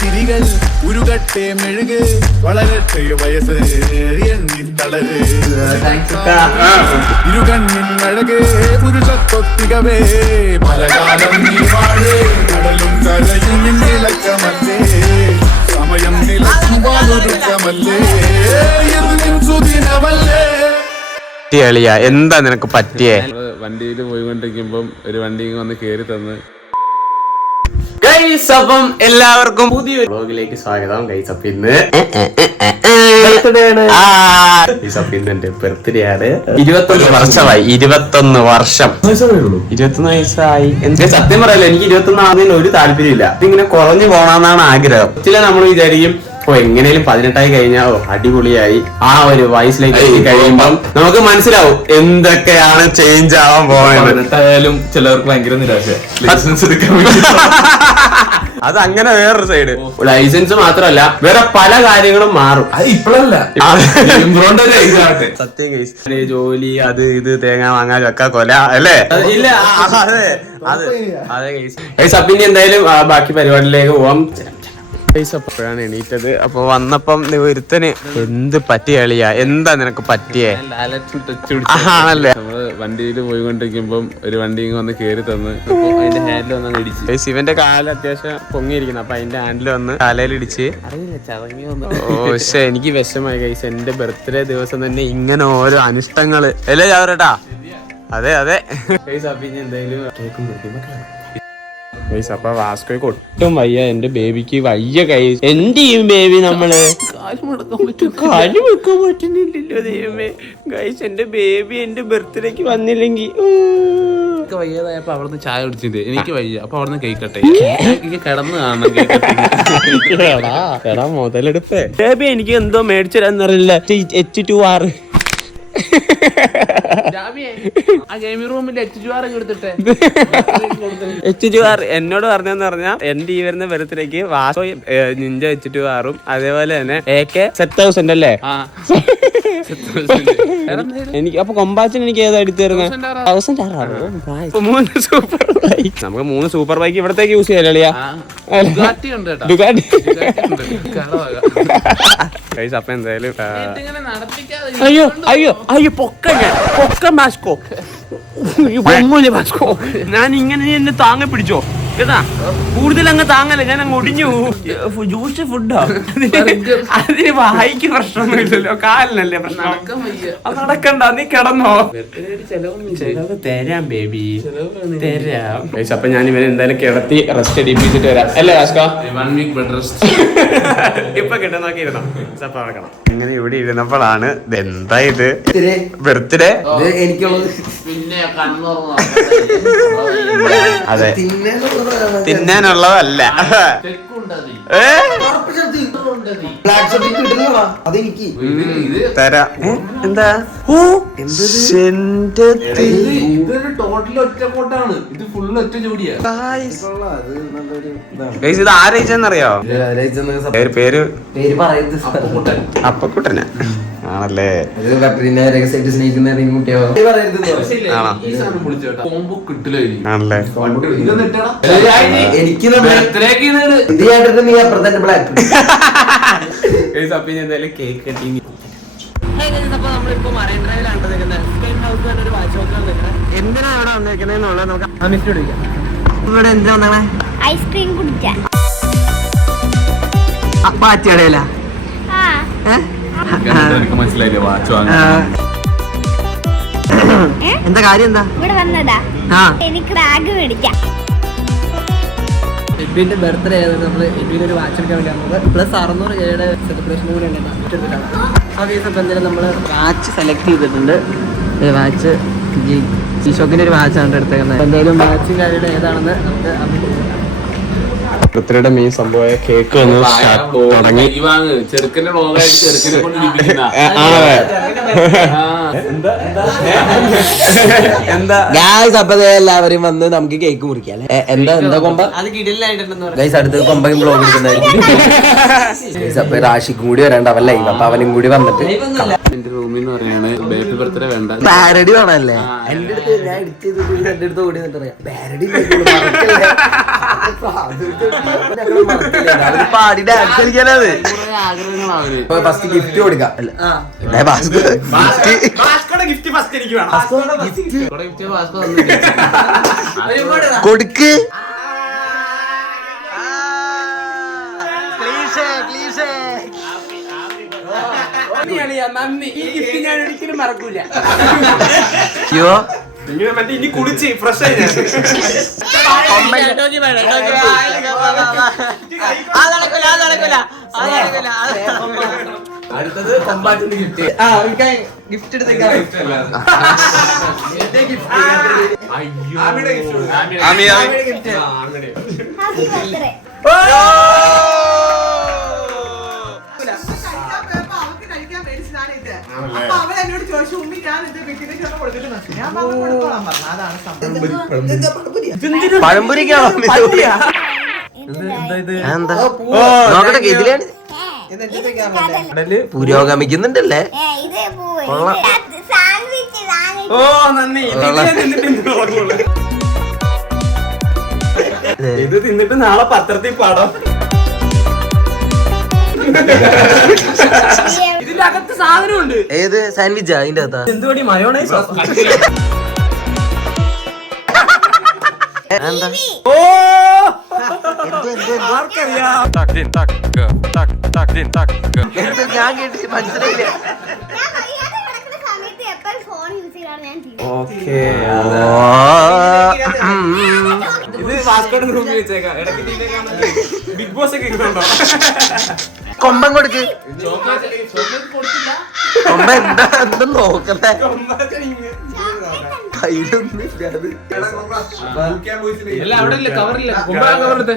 തിരികൾ ഉരുകട്ടെ മെഴുക് വളരട്ടെ വയസ്സ് എണ്ണിത്തളര് ഇരുകണ്ണിൻ അഴകേ പുരുഷത്വത്തികവേ പലകാലം നീ വാഴേ കടലും കരയും നിലക്കമല്ലേ സമയം നിലക്കുവാനൊരുക്കമല്ലേ സുദിനമല്ലേ. എന്താ നിനക്ക് പറ്റിയേ? വണ്ടിയിൽ പോയിക്കൊണ്ടിരിക്കുമ്പം ഒരു വണ്ടി വന്ന് കേറി തന്ന്. ഗൈസ്, അപ്പം എല്ലാവർക്കും പുതിയൊരു വ്ലോഗിലേക്ക് സ്വാഗതം. ഗൈസ്, അപ്പം ഇന്ന് എന്റെ ബർത്ത്ഡേ ആണ്. 21 വർഷമായി. 21 വർഷം 21 വയസ്സായി. എന്താ സത്യം പറയല്ലോ, എനിക്ക് 21 ആവുന്നതിന് ഒരു താല്പര്യമില്ല. ഇതിങ്ങനെ കുറഞ്ഞു പോണമെന്നാണ് ആഗ്രഹം. ചില നമ്മൾ വിചാരിക്കും എങ്ങനെയും 18 കഴിഞ്ഞാൽ അടിപൊളിയായി. ആ ഒരു വയസ്സിലേക്ക് കഴിയുമ്പം നമുക്ക് മനസ്സിലാവും എന്തൊക്കെയാണ് ചേഞ്ച് ആവാൻ പോകുന്നത്. 18 ചിലവർക്ക് ഭയങ്കര നിരാശ. ലൈസൻസ് എടുക്കാൻ അത് അങ്ങനെ വേറൊരു സൈഡ്. ലൈസൻസ് മാത്രമല്ല, വേറെ പല കാര്യങ്ങളും മാറും. ഇപ്പോഴല്ല, സത്യം ഗൈസ്. ജോലി, അത് ഇത്, തേങ്ങ വാങ്ങാൻ, ചക്ക, കൊല, അല്ലേ? ഇല്ല, അതെ അതെ അതെ ഗൈസ്. പിന്നെ എന്തായാലും ബാക്കി പരിപാടിയിലേക്ക് പോവാം. അപ്പോഴാണ് എണീറ്റത്. അപ്പൊ വന്നപ്പം ഒരുത്തന് എന്ത് പറ്റിയ കളിയാ? എന്താ നിനക്ക് പറ്റിയേ? ആണല്ലേ? നമ്മള് വണ്ടിയിൽ പോയിക്കൊണ്ടിരിക്കുമ്പം ഒരു വണ്ടി വന്ന് കേറി തന്ന് അതിന്റെ ഹാൻഡിൽ വന്ന് ഇടിച്ച്. ശിവന്റെ കാല് അത്യാവശ്യം പൊങ്ങിയിരിക്കുന്നു. അപ്പൊ അതിന്റെ ഹാൻഡിൽ വന്ന് കാലയിലിടിച്ച്. പക്ഷെ എനിക്ക് വിഷമായി ഗൈസ്. എന്റെ ബർത്ത്ഡേ ദിവസം തന്നെ ഇങ്ങനെ ഓരോ അനിഷ്ടങ്ങള് അല്ലേ ചാവരട്ടാ? അതെ അതെ ഗൈസ്. അപ്പൊ ഇനി എന്തായാലും കേക്കും ഗൈസ്. അപ്പൊ വാസ്കോയ്ക്ക് ഒട്ടും വയ്യ, എന്റെ ബേബിക്ക് വയ്യ ഗൈസ്. എന്ത് ചെയ്യും ബേബി? നമ്മള് കാല് വെക്കാൻ പറ്റുന്നില്ലല്ലോ ദൈവമേ. ഗൈസ്, എന്റെ ബേബി എന്റെ ബർത്ത്ഡേക്ക് വന്നില്ലെങ്കിൽ വയ്യാതായപ്പോ അവിടുന്ന് ചായ കുടിച്ചിട്ട് എനിക്ക് വയ്യ. അപ്പൊ അവിടുന്ന് കേക്കട്ടെ കിടന്ന് കാണണം. എടാ മുതലെടുപ്പേ. ബേബി എനിക്ക് എന്തോ മേടിച്ചു തരാന്നറിയില്ല. H2R H2R എന്നോട് പറഞ്ഞെന്ന് പറഞ്ഞാ എന്റെ ഈ വരുന്ന ബർത്ത്ഡേക്ക് വാസോ നിഞ്ച H2R അതേപോലെ തന്നെ AK 7000 അല്ലേ? എനിക്ക് അപ്പൊ കൊമ്പാച്ചൻ എനിക്ക് ഏതാ എടുത്തു തരുന്നത്? 3 സൂപ്പർ ബൈക്ക്. നമുക്ക് 3 സൂപ്പർ ബൈക്ക് ഇവിടത്തേക്ക് യൂസ് ചെയ്യാലിയാ. അപ്പൊ എന്തായാലും അയ്യോ അയ്യോ അയ്യോ പൊക്ക മാസ്കോ മാസ്കോ. ഞാൻ ഇങ്ങനെ എന്നെ താങ്ങ പിടിച്ചോ കേട്ടാ. കൂടുതൽ അങ്ങ് താങ്ങല്ലേ, ഞാൻ അങ്ങ് ഒടിഞ്ഞു. ജ്യൂസ് ഫുഡോ? അതിന് വായിക്ക് പ്രശ്നമൊന്നുമില്ലല്ലോ, കാലിനല്ലേ പ്രശ്നം. അത് നടക്കണ്ട, നീ കിടന്നോ. ചെലവ് തരാം ബേബി, തരാം. അപ്പൊ ഞാൻ ഇവനെ എന്തായാലും കിടത്തി റെസ്റ്റ് എടുപ്പിച്ചിട്ട് വരാം അല്ലേ ആസ്ക? 1 വീക്ക് ബെഡ് റെസ്റ്റ് ഇപ്പൊ കിട്ടാൻ നോക്കിയിരുന്നോ? അപ്പൊ നടക്കണം. ഇങ്ങനെ ഇവിടെ ഇരുന്നപ്പോഴാണ് എന്താ ഇത് ബർത്ത്ഡേ എനിക്കുള്ളത്. അതെ, തിന്നാനുള്ളതല്ല. തരാം. എന്താ ഇത് ആരയച്ചെന്നറിയോ? പേര് അപ്പക്കുട്ടനാ ആണല്ലേ? ആണല്ലേ? എനിക്ക് എന്തായാലും കേക്ക് കട്ടിങ്. എന്തിനാ ഇവിടെ വന്നേക്കണെന്നുള്ളത് നമുക്ക് ഇവിടെ എന്താ വന്നേ? ഐസ്ക്രീം കുടിക്കാൻ. പാറ്റിയടയില മനസ്സിലായില്ലേ? വാച്ച് എന്താ കാര്യം? എന്താ ഇവിടെ വന്നതാ? എനിക്ക് ബാഗ് മേടിക്കാം. എബിന്റെ ബർത്ത്ഡേ ആയതുകൊണ്ട് നമ്മൾ എബിയുടെ ഒരു വാച്ച് എടുക്കാൻ വേണ്ടി വന്നത്. പ്ലസ് 600 രൂപയുടെ സെലിബ്രേഷൻ കൂടെ എടുത്തിട്ടാണ്. ആ ദിവസം ഇപ്പം എന്തായാലും നമ്മൾ വാച്ച് സെലക്ട് ചെയ്തിട്ടുണ്ട്. വാച്ച് ജിഷോക്കിന്റെ ഒരു വാച്ചാണ് എടുത്തേക്കുന്നത്. എന്തായാലും വാച്ചിന്റെ കാര്യയുടെ ഏതാണെന്ന് നമുക്ക് ബർത്ത്ഡേയുടെ മെയിൻ സംഭവമായ കേക്ക് തുടങ്ങി. ചെറുക്കന്റെ എല്ലാവരും വന്ന് നമുക്ക് കേക്ക് മുറിക്കാം. എന്താ കൊമ്പ ഗൈസ് അടുത്ത് കൊമ്പയും ബ്ലോഗ് എടുക്കുന്നതായിരിക്കും. അപ്പൊ റാഷിക്കും കൂടി വരണ്ടാവൻ ലൈവ്. അപ്പൊ അവനും കൂടി വന്നിട്ട് എന്റെ റൂമിൽ നിന്ന് പറയാണ് ബേബി ബർത്ത്ഡേ വേണ്ട, പാരഡി വേണല്ലേ. എന്റെ അടുത്ത് ഞാൻ എഡിറ്റ് ചെയ്ത് എന്റെ അടുത്ത് ഓടി നിന്നിട്ട് പാരഡി പാടി ഡാൻസ് കളിക്കാനത് ആഗ്രഹങ്ങളാണ്. ഫസ്റ്റ് ഗിഫ്റ്റ് കൊടുക്കാം കൊടുക്ക് നന്ദി. ഈ ഗിഫ്റ്റ് ഞാൻ ഒരിക്കലും മറക്കൂല. അയ്യോ ഇങ്ങനെ മറ്റേ ഇനി കുളിച്ച് ഫ്രഷ് ആയി അടുത്തത് കൊമ്പാറ്റിന്റെ ഗിഫ്റ്റ്. ഗിഫ്റ്റ് എടുത്തേക്കാം. Happy birthday. എന്നോട് ചോദിച്ചു ഉമ്മി ഞാൻ ഇത് വെക്കിനെ കൊടുത്തിട്ട് ഞാൻ കൊടുത്തോളാൻ പറഞ്ഞു. അതാണ് സംഭവം. പഴംപൊരിക്കാണോ എന്താ നോക്കട്ടെ ഇതിലാണ് പുരോഗമിക്കുന്നുണ്ടല്ലേ ഇത് പൂവ്. കൊള്ളാം. സാൻഡ്വിച്ച് ഓ നന്ദി. ഇത് തിന്നിട്ട് നാളെ പത്രത്തിൽ പാടാം. ഇതിന്റെ അകത്ത് സാധനമുണ്ട്. ഏത് സാൻഡ്വിച്ചാ അതിന്റെ അകത്താ എന്തുപടി മയോണൈസോ? എന്താ ഓ ആർക്കറിയാം ഞാൻ കേട്ടിട്ട് മനസ്സിലായില്ല. ഞാൻ വയ്യാതെ കിടക്കുന്ന സമയത്ത് എപ്പോഴും ഫോൺ യൂസ് ചെയ്താണ് ഞാൻ ചെയ്യുന്നത്. ഓക്കേ. ഇത് വാസ്കോയുടെ റൂമിൽ വെച്ചേക്കാം. ഇടയ്ക്ക് ബിഗ് ബോസ് ഒക്കെ ഇരിക്കുന്നുണ്ടോ? കൊമ്പൻ കൊടുക്ക്. കൊമ്പ എന്താ എന്താ നോക്കട്ടെ കയ്യിലൊന്നും ഇല്ലാതെ. എല്ലാം അവിടെ ഇല്ല, കവറില്ല. കവറെടുത്ത്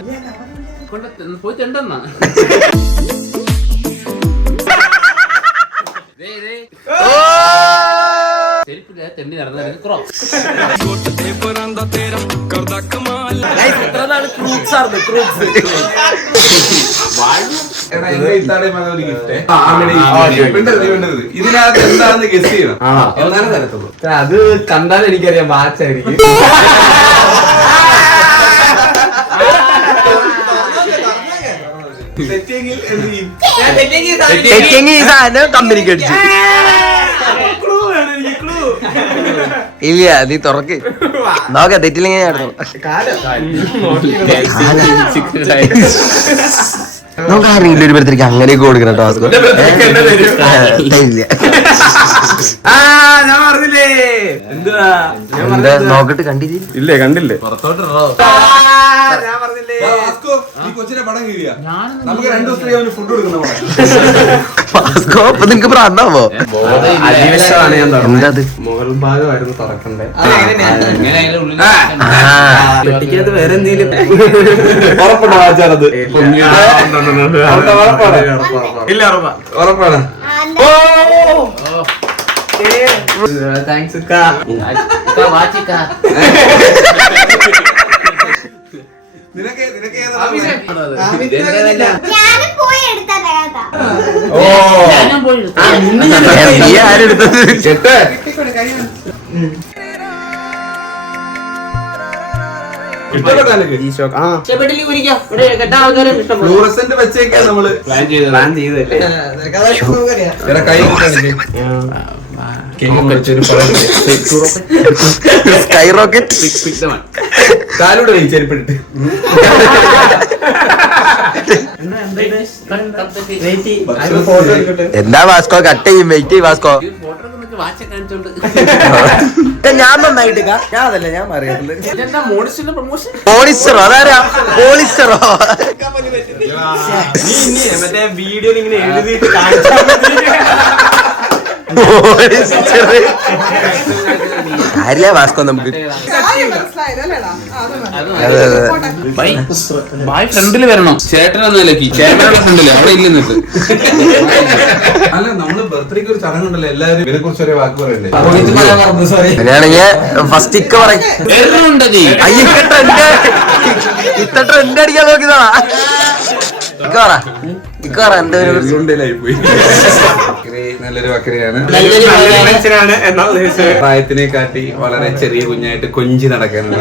പോയി തെണ്ടെന്നാ. ചെരുപ്പില്ല, തെണ്ടി നടന്നത് ക്രോക്സ്. ഇതിനകത്ത് എന്താണെന്ന് ഗസ് ചെയ്യണം. എന്നാലും തരത്തുള്ളൂ. അത് കണ്ടാൽ എനിക്കറിയാം വാച്ചായിരിക്കും. തെറ്റിയെങ്കിൽ എന്ത് ചെയ്യും? തെറ്റെങ്കിൽ ഈ സാധനം കമ്പനിക്ക് അടിച്ചു. ഇല്ല നീ തുറക്ക് നോക്ക തെറ്റില്ലെങ്കിൽ ഞാൻ എടുത്തോളാം. നമുക്ക് അറിയില്ല ഒരു ബർത്ത്ഡേക്ക് അങ്ങനെയൊക്കെ കൊടുക്കണം കേട്ടോ. ഇല്ല ഞാൻ പറഞ്ഞില്ലേ എന്തുവാ എന്താ നോക്കട്ട് കണ്ടില്ലേ? ഇല്ലേ കണ്ടില്ലേ? പുറത്തോട്ടോ ഞാൻ പറഞ്ഞില്ലേ വാസ്കോ, ഈ കൊച്ചിനെ പടം കീഴിയാ നമുക്ക് 2 ദിവസത്തേക്ക് അവന് ഫുഡ് കൊടുക്കണം. അപ്പൊ നിങ്ങക്ക് പ്രാന്താവോ? അധിവശമാണ് ഞാൻ എന്താ അത്? മുകൾ ഭാഗമായിരുന്നു തുറക്കണ്ടേ. എങ്ങനെയായാലും ഉള്ളിൽ പെട്ടിക്കകത്ത് വേറെ എന്തെങ്കിലും ഉറപ്പുണ്ടോ ആചാരത്? ഇല്ല ഉറപ്പാ. ഉറപ്പാണ്. താങ്ക്സ് വാച്ചിക്ക നിനക്ക് ഏതാ? ഞാനും പോയി എടുത്തതാ കേട്ടാ. ഞാൻ പോയി എടുത്തു. നീ ആരെടുത്തത്? ഇഷ്ടപ്പെട്ടോ നിനക്ക്? ഫ്ലൂറസെന്റ് വെച്ചേക്കാ നമ്മള് പ്ലാൻ ചെയ്തത്. പ്ലാൻ ചെയ്തല്ലേ. എടാ കൈ കാണിക്ക്. സ്കൈ റോക്കറ്റ് കാലൂടെ വെയി ചെരുപ്പിട്ട്. എന്താ വാസ്കോ കട്ട് ചെയ്യും വെയിറ്റ് ചെയ്യും വാസ്കോ. വാച്ചൊക്കെ കാണിച്ചോണ്ട് ഞാൻ നന്നായിട്ട് ഞാൻ അതല്ല ഞാൻ അറിയാറില്ല. ഇതെന്താ മോഡിസിന്റെ പ്രൊമോഷൻ? പോളിസ്റ്ററോ അതാരാ? പോളിസ്റ്ററോ നീ മറ്റേ വീഡിയോയിൽ ഇങ്ങനെ എഴുതിയിട്ട് കാണിച്ചാൽ ആരില്ല വാസ്കോ നമുക്ക്. ബായ് ഫ്രണ്ടില് വരണം. ചേട്ടനെന്ന നിലയ്ക്ക് ക്യാമറയുടെ ഫ്രണ്ടില് അവിടെ ഇല്ലെന്നിട്ട്. അല്ല നമ്മള് ബർത്ത്ഡേക്ക് ഒരു ചടങ്ങുണ്ടല്ലോ, എല്ലാവരും ഇതിനെ കുറിച്ച് ഒരു വാക്ക് പറയണ്ടേ? അങ്ങനെയാണെങ്കിൽ ഫസ്റ്റ് ഇക്ക പറയും. എറുണ്ടതി അയ്യൊക്കെ ട്രെൻഡ് ഇത്ര ട്രെൻഡ് അടിക്കാൻ നോക്കിയതാ. ഇക്ക പറ ഇക്ക ശരിക്കും പറ എന്തൊരു ഉള്ളുണ്ടേലായി പോയി. വക്രി നല്ലൊരു വക്രിയാണ്. മനുഷ്യനാണ് എന്നാ ഉദ്ദേശിച്ചത്. പ്രായത്തിനെ കാട്ടി വളരെ ചെറിയ കുഞ്ഞായിട്ട് കൊഞ്ചി നടക്കാനുള്ള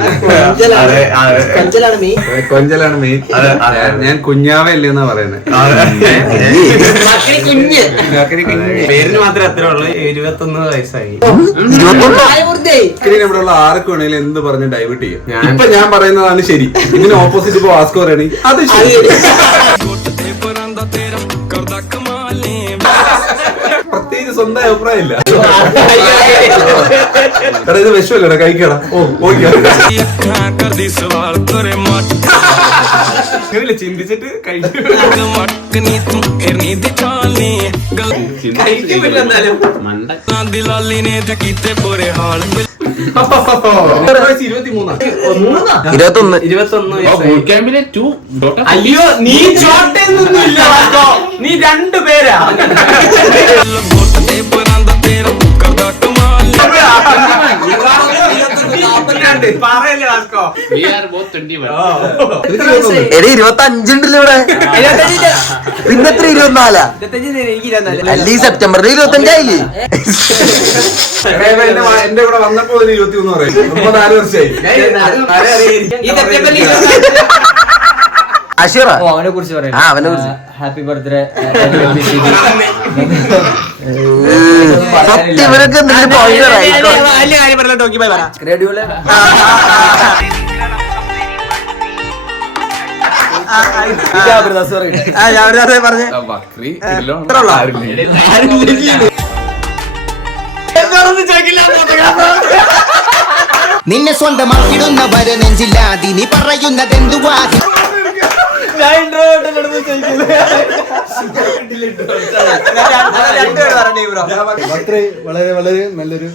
കഞ്ചലാണ് മീ കൊഞ്ചലാണ് മെയിൻ. ഞാൻ കുഞ്ഞാവല്ലേ എന്നാ പറയുന്നത്. കുഞ്ഞ് പേരിന് മാത്രമേ അത്രേ ഉള്ളൂ. 21 വയസ്സായി. ഇവിടെ ഉള്ള ആർക്ക് വേണമെങ്കിലും എന്ത് പറഞ്ഞ് ഡൈവേർട്ട് ചെയ്യും. ഇപ്പൊ ഞാൻ പറയുന്നതാണ് ശരി, ഇതിന് ഓപ്പോസിറ്റ് ഇപ്പൊ വാസ്കോ പറയണേ അത് ശരി. പ്രത്യേകിച്ച് സ്വന്തം അഭിപ്രായം ഇല്ല. എടാ ഇത് വിഷമല്ലടാ, കഴിക്കടാ. ഓ ഓക്കെ ചിന്തിച്ചിട്ട് കഴിക്കും. മണ്ട 21 അയ്യോ നീ ചോട്ടയൊന്നുമില്ല. നീ 2 പേരാ. പറയല്ലേ വാസ്കോ. 25 ഇവിടെ പിന്നെത്ര 24 അല്ല ഈ സെപ്റ്റംബറിൽ 25 ആയില്ലേ? എന്റെ കൂടെ വന്നപ്പോ 21 പറയും. 4 വർഷമായി. അഷീറ അവനെ കുറിച്ച് പറയാം. അവനെ കുറിച്ച് ഹാപ്പി ബർത്ത്ഡേ. സത്യം ഇവരൊക്കെ എന്തെങ്കിലും പോയിന്റ് വലിയ കാര്യം പറഞ്ഞ ടോക്കി ബൈ പറ. പറഞ്ഞേ വക്രി നിന്നെ സ്വന്തമാക്കിടുന്നവരെ നെഞ്ചില്ലാതി നീ പറയുന്നതെന്തുവാ? വളരെ വളരെ നല്ലൊരു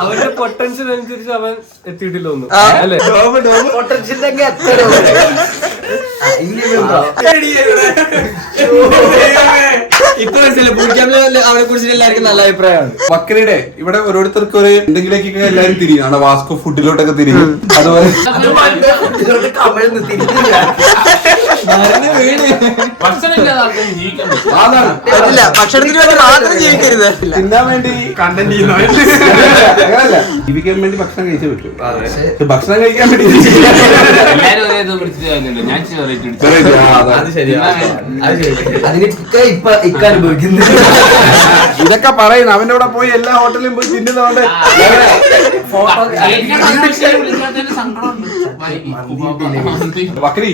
അവന്റെ പൊട്ടൻഷ്യൽ അനുസരിച്ച് അവൻ എത്തിയിട്ടില്ല ഒന്നും അല്ലേ? ഇപ്പൊ അവനെ കുറിച്ച് എല്ലാവർക്കും നല്ല അഭിപ്രായമാണ്. വക്രിയുടെ ഇവിടെ ഓരോരുത്തർക്ക് ഒരു എന്തെങ്കിലേക്കൊക്കെ എല്ലാരും തിരിയും. അവിടെ വാസ്കോ ഫുഡിലോട്ടൊക്കെ തിരിയും. അതുപോലെ അതാണ് പറ്റില്ല, ഭക്ഷണത്തിന് വേണ്ടി മാത്രം ജീവിക്കരുത്. തിന്നാൻ വേണ്ടി കണ്ടന്റ് ചെയ്യുന്ന അങ്ങനല്ല, ജീവിക്കാൻ വേണ്ടി ഭക്ഷണം കഴിച്ചേ പറ്റൂ. പക്ഷെ ഭക്ഷണം കഴിക്കാൻ വേണ്ടി ഇതൊക്കെ പറയുന്നു. അവന്റെ കൂടെ പോയി എല്ലാ ഹോട്ടലിലും പോയി തിന്നുന്നതുകൊണ്ട് വക്രി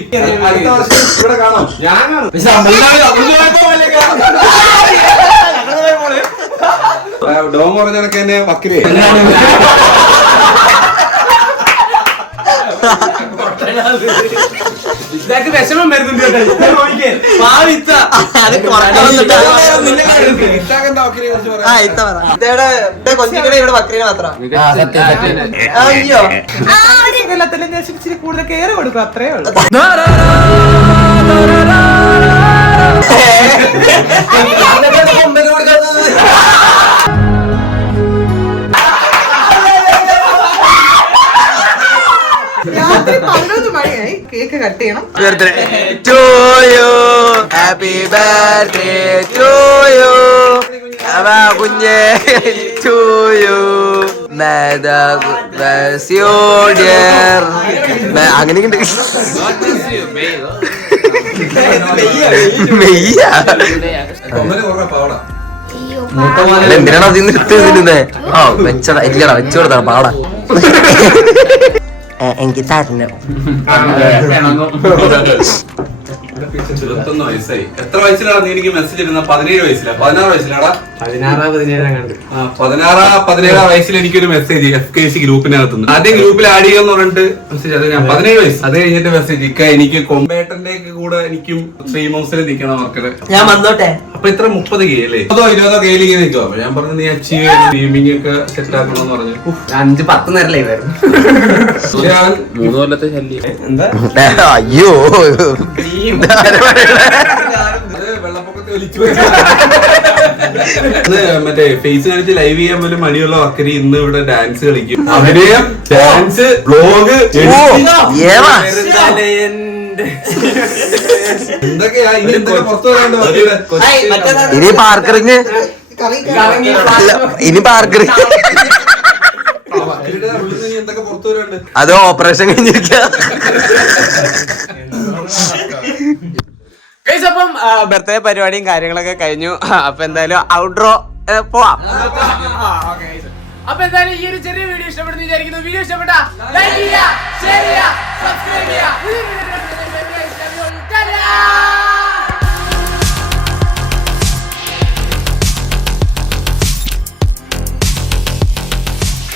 അടുത്ത വർഷം ഇവിടെ കാണാം. ഡോം പറഞ്ഞൊക്കെ എന്നെ വക്രി ഇതൊക്കെ വിഷമം വരുന്നുണ്ട്. ഇവിടെ ബക്രീനെ മാത്രം. അയ്യോ എല്ലാത്തിലും ഞാൻ ഇച്ചിരി കൂടുതൽ കെയർ കൊടുക്കും, അത്രേ ഉള്ളൂ. രാത്രി 11 മണിയായി. കേക്ക് കട്ട് ചെയ്യണം. ഹാപ്പി ബർത്ത്ഡേ ടു യു കുഞ്ഞേ ടു യു അങ്ങനെയുണ്ട്. എന്തിനാണ് അതിൽ നിർത്തുന്നേ? ആ വെച്ചടാ, ഇല്ലടാ വെച്ചു കൊടുത്താ പാടാ. എനിക്ക് തരണം. 21 വയസ്സായി. എത്ര വയസ്സിലാണ് നീ എനിക്ക് മെസ്സേജ് ഇടുന്ന? 17 വയസ്സിലാ? 16 വയസ്സിലാടാ? 17 വയസ്സിൽ എനിക്കൊരു മെസ്സേജ് FKC ഗ്രൂപ്പിനകത്തുനിന്ന്. ആദ്യം ഗ്രൂപ്പിൽ ആഡ് ചെയ്യുമെന്ന് പറഞ്ഞിട്ട് മെസ്സേജ്. അത് ഞാൻ 17 വയസ്സ്. അത് കഴിഞ്ഞിട്ട് മെസ്സേജ് ഇക്ക എനിക്ക് കൊമ്പേട്ടന്റെ ഒക്കെ എനിക്കും ശ്രീ മൗസിൽ നിൽക്കണം മക്കള്. ഞാൻ വന്നോട്ടെ. അപ്പൊ ഇത്ര 30 കെ അല്ലേ? 20 കെയിൽ ഇങ്ങനെ നിൽക്കും. അപ്പൊ ഞാൻ പറഞ്ഞു നീ അച്ചീവ് ഗെയിമിംഗ് ഒക്കെ സെറ്റ് ആക്കണമെന്ന് പറഞ്ഞു. 5-10 നേരല്ലേ വരുന്നു. 3 കൊല്ലത്തെ ശല്യം. അയ്യോ അത് വെള്ളപ്പൊക്കത്തിൽ മറ്റേ ഫേസ് കാണിച്ച് ലൈവ് ചെയ്യാൻ പോലും മടിയുള്ള വക്കരി ഇന്ന് ഇവിടെ ഡാൻസ് കളിക്കും. അഭിനയം, ഡാൻസ്, ബ്ലോഗ്, എന്തൊക്കെയാ ഇനി എന്തൊക്കെ പുറത്തു വരാണ്ട് വക്കീടെ? ഇനി പാർക്കറിങ് ഇനി പാർക്കറിങ് വക്കീടെ ഉള്ളിൽ നിന്ന് ഇനി എന്തൊക്കെ പുറത്തു വരാണ്ട്? അത് ഓപ്പറേഷൻ കഴിഞ്ഞിരിക്കുക. അപ്പം ബർത്ത്ഡേ പരിപാടിയും കാര്യങ്ങളൊക്കെ കഴിഞ്ഞു. അപ്പൊ എന്തായാലും ഔട്ട്ഡ്രോ പോവാം. അപ്പൊ എന്തായാലും ഈ ഒരു ചെറിയ വീഡിയോ ഇഷ്ടപ്പെടുന്നു വിചാരിക്കുന്നു. വീഡിയോ ഇഷ്ടപ്പെട്ട ലൈക്ക് ചെയ്യുക, ഷെയർ ചെയ്യുക, സബ്സ്ക്രൈബ് ചെയ്യുക.